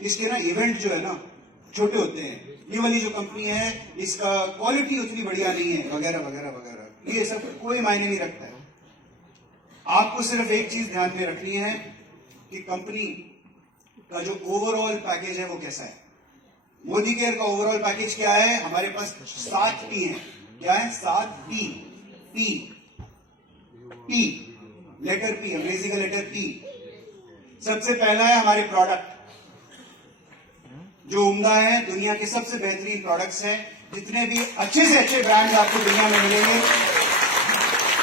इसके ना इवेंट जो है ना छोटे होते हैं, ये वाली जो कंपनी है इसका क्वालिटी उतनी बढ़िया नहीं है, वगैरह वगैरह वगैरह, ये सब कोई मायने नहीं रखता है। आपको सिर्फ एक चीज ध्यान में रखनी है कि कंपनी का जो ओवरऑल पैकेज है वो कैसा है। मोदी केयर का ओवरऑल पैकेज क्या है? हमारे पास 7 P है। क्या है? 7 P। P लेटर P, अंग्रेजी का लेटर P। सबसे पहला है हमारे प्रोडक्ट, जो उम्दा है, दुनिया के सबसे बेहतरीन प्रोडक्ट्स हैं। जितने भी अच्छे से अच्छे ब्रांड्स आपको दुनिया में मिलेंगे,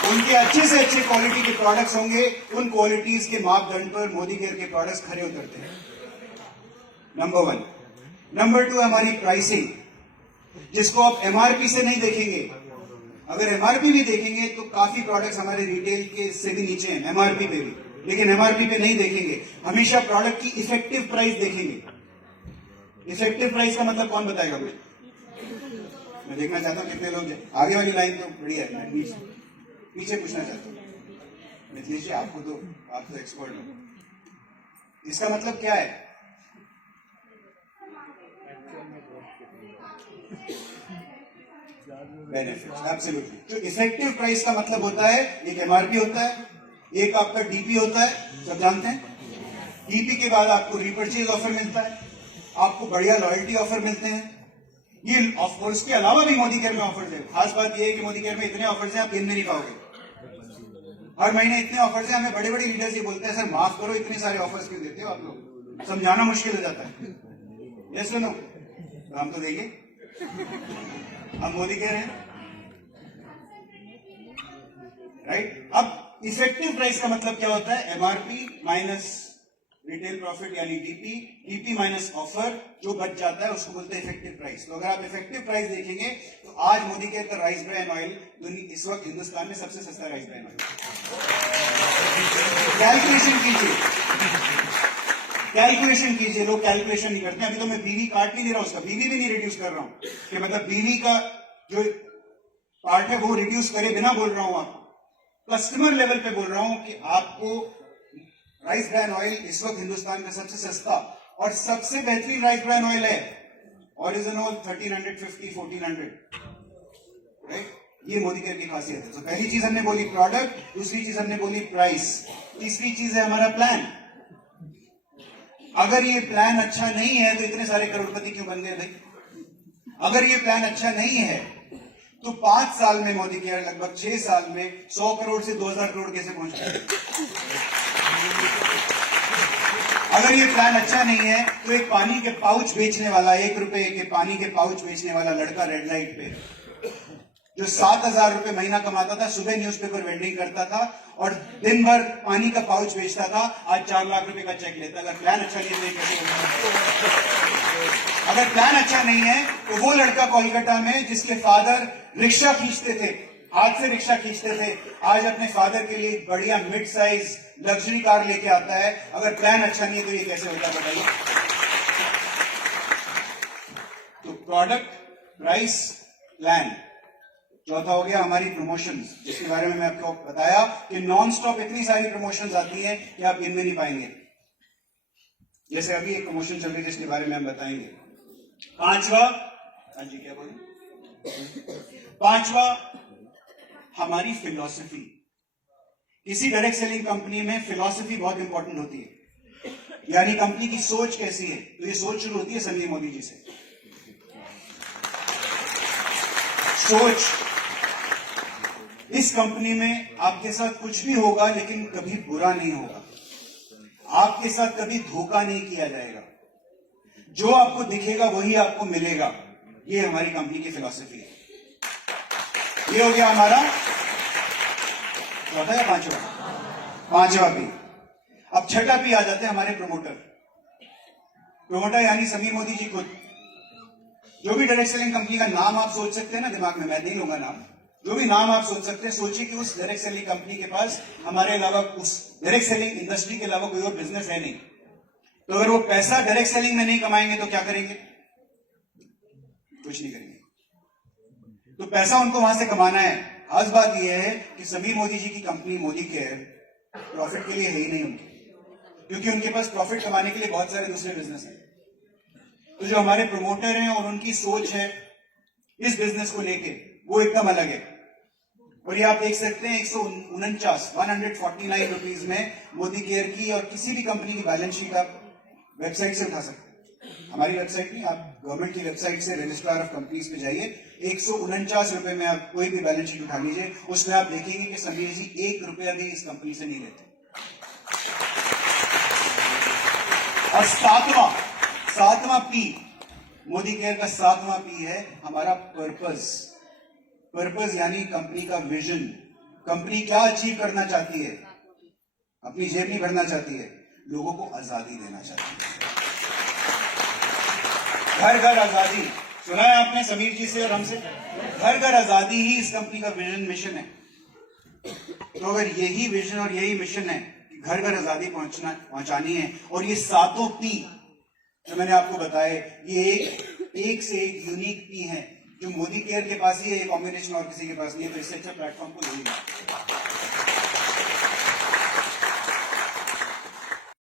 उनके अच्छे से अच्छे क्वालिटी के प्रोडक्ट्स होंगे। उन क्वालिटीज के मापदंड पर मोदी केयर के प्रोडक्ट्स खरे उतरते हैं। नंबर 1। नंबर 2 हमारी प्राइसिंग, जिसको आप एमआरपी से नहीं देखेंगे। अगर एमआरपी भी देखेंगे तो काफी प्रोडक्ट्स हमारे रिटेल के से भी नीचे हैं एमआरपी पे भी, लेकिन एमआरपी पे नहीं देखेंगे। हमेशा प्रोडक्ट की इफेक्टिव प्राइस देखेंगे। इफेक्टिव प्राइस का मतलब कौन बताएगा मुझे? मैं देखना चाहता हूं कितने लोग, आगे वाली लाइन तो बढ़िया है, मैं पीछे पूछना चाहता हूं। मिथिलेश जी, आप तो एक्सपर्ट हो, इसका मतलब क्या है? Benefit, absolutely. जो इफेक्टिव प्राइस का मतलब होता है, एक एमआरपी होता है, एक आपका डीपी होता है, सब जानते हैं। डीपी के बाद आपको रीपर्चेज ऑफर मिलता है, आपको बढ़िया लॉयल्टी ऑफर मिलते हैं। ये और उसके अलावा भी मोदी केयर में ऑफर्स है। खास बात ये है कि मोदी केयर में इतने ऑफर्स हैं आप गिन नहीं पाओगे। हर महीने इतने ऑफर्स हैं। हमें बड़े बड़े लीडर्स ये बोलते हैं, सर माफ करो, इतने सारे ऑफर्स क्यों देते हो आप लोग, समझाना मुश्किल हो जाता है। ये सुनो, हम तो देखिए हम मोदी केयर हैं, राइट। अब इफेक्टिव प्राइस का मतलब क्या होता है? एमआरपी माइनस रिटेल प्रॉफिट यानी डीपी, डीपी माइनस ऑफर, जो बच जाता है उसको बोलते हैं इफेक्टिव प्राइस। तो अगर आप इफेक्टिव प्राइस देखेंगे तो आज मोदी केयर का राइस ब्रान ऑयल इस वक्त हिंदुस्तान में सबसे सस्ता राइस ब्रान ऑयल। कैलकुलेशन कीजिए, लोग कैलकुलेशन नहीं करते। अभी तो मैं बीवी काट नहीं दे रहा हूं, उसका बीवी भी नहीं रिड्यूस कर रहा हूं, कि मतलब बीवी का जो पार्ट है वो रिड्यूस करे बिना बोल रहा हूं, आपको कस्टमर लेवल पे बोल रहा हूं कि आपको राइस ब्रान ऑयल इस वक्त हिंदुस्तान का सबसे सस्ता और सबसे बेहतरीन राइस ब्रान ऑयल है। Original 1350, 1400, right. ये मोदी केयर की खासियत है। तो पहली चीज हमने बोली प्रोडक्ट, दूसरी चीज हमने बोली प्राइस, तीसरी चीज है हमारा प्लान। अगर ये प्लान अच्छा नहीं है तो इतने सारे करोड़पति क्यों बन गए भाई? अगर ये प्लान अच्छा नहीं है तो 5 साल में मोदी केयर लगभग 6 साल में 100 करोड़ से 2000 करोड़ कैसे पहुंच गए? अगर ये प्लान अच्छा नहीं है तो एक पानी के पाउच बेचने वाला, 1 रुपए के पानी के पाउच बेचने वाला लड़का रेड लाइट पे, जो 7000 रुपए महीना कमाता था, सुबह न्यूज़पेपर वेंडिंग करता था और दिन भर पानी का पाउच बेचता था, आज 4 लाख रुपए का चेक लेता। अगर प्लान अच्छा नहीं है कैसे? अगर प्लान अच्छा नहीं है तो वो लड़का कोलकाता में जिसके फादर रिक्शा खींचते थे, हाथ से रिक्शा खींचते थे, आज अपने फादर के लिए बढ़िया मिड साइज लग्जरी कार लेके आता है। अगर प्लान अच्छा नहीं है तो ये कैसे होता बताइए? तो प्रोडक्ट, प्राइस, प्लान। चौथा हो गया हमारी प्रमोशंस, जिसके बारे में मैं आपको बताया कि नॉन स्टॉप इतनी सारी प्रमोशंस आती हैं कि आप गिन में नहीं पाएंगे। जैसे अभी एक प्रमोशन चल रही है जिसके बारे में हम बताएंगे। पांचवा, हाँ जी क्या बोले? पांचवा हमारी फिलॉसफी। किसी डायरेक्ट सेलिंग कंपनी में फिलॉसफी बहुत इंपॉर्टेंट होती है, यानी कंपनी की सोच कैसी है। तो ये सोच शुरू होती है संजय मोदी जी से। सोच, इस कंपनी में आपके साथ कुछ भी होगा लेकिन कभी बुरा नहीं होगा, आपके साथ कभी धोखा नहीं किया जाएगा, जो आपको दिखेगा वही आपको मिलेगा। ये हमारी कंपनी की फिलॉसफी है। ये हो गया हमारा चौथा या पांचवा? पांचवा भी। अब छठा भी आ जाते हैं हमारे प्रमोटर। प्रमोटर यानी समीर मोदी जी खुद। जो भी डायरेक्ट सेलिंग कंपनी का नाम आप सोच सकते हैं ना दिमाग में, मैं नहीं लूंगा नाम, जो भी नाम आप सोच सकते हैं, सोचिए कि उस डायरेक्ट सेलिंग कंपनी के पास हमारे अलावा, उस डायरेक्ट सेलिंग इंडस्ट्री के अलावा कोई और बिजनेस है नहीं। तो अगर वो पैसा डायरेक्ट सेलिंग में नहीं कमाएंगे तो क्या करेंगे? कुछ नहीं करेंगे। तो पैसा उनको वहां से कमाना है। खास बात यह है कि समीर मोदी जी की कंपनी मोदी केयर प्रॉफिट के लिए है ही नहीं उनकी, क्योंकि उनके पास प्रॉफिट कमाने के लिए बहुत सारे दूसरे बिजनेस हैं। तो जो हमारे प्रमोटर हैं और उनकी सोच है इस बिजनेस को लेके वो एकदम अलग है। और ये आप देख सकते हैं 149 रुपीज में मोदी केयर की और किसी भी कंपनी की बैलेंस शीट आप वेबसाइट से उठा सकते हैं। हमारी वेबसाइट नहीं, आप गवर्नमेंट की वेबसाइट से रजिस्ट्रार ऑफ कंपनीज पे जाइए, 149 रुपए में आप कोई भी बैलेंस शीट उठा लीजिए, उसमें आप देखेंगे कि समीर जी 1 रुपया भी इस कंपनी से नहीं लेते। और सातवां पी, मोदी केयर का 7वां पी है हमारा पर्पस यानी कंपनी का विजन। कंपनी क्या अचीव करना चाहती है? अपनी जेब नहीं भरना चाहती है, लोगों को आजादी देना चाहती है। घर घर आजादी, सुना है आपने समीर जी से और हमसे? घर घर आजादी ही इस कंपनी का विजन मिशन है। तो अगर यही विजन और यही मिशन है कि घर घर आजादी पहुंचानी है, और ये 7 पी जो मैंने आपको बताए, ये एक से एक यूनिक पी है जो मोदी केयर के पास ही है, ये कॉम्बिनेशन और किसी के पास नहीं है। तो इससे अच्छा प्लेटफॉर्म को नहीं है।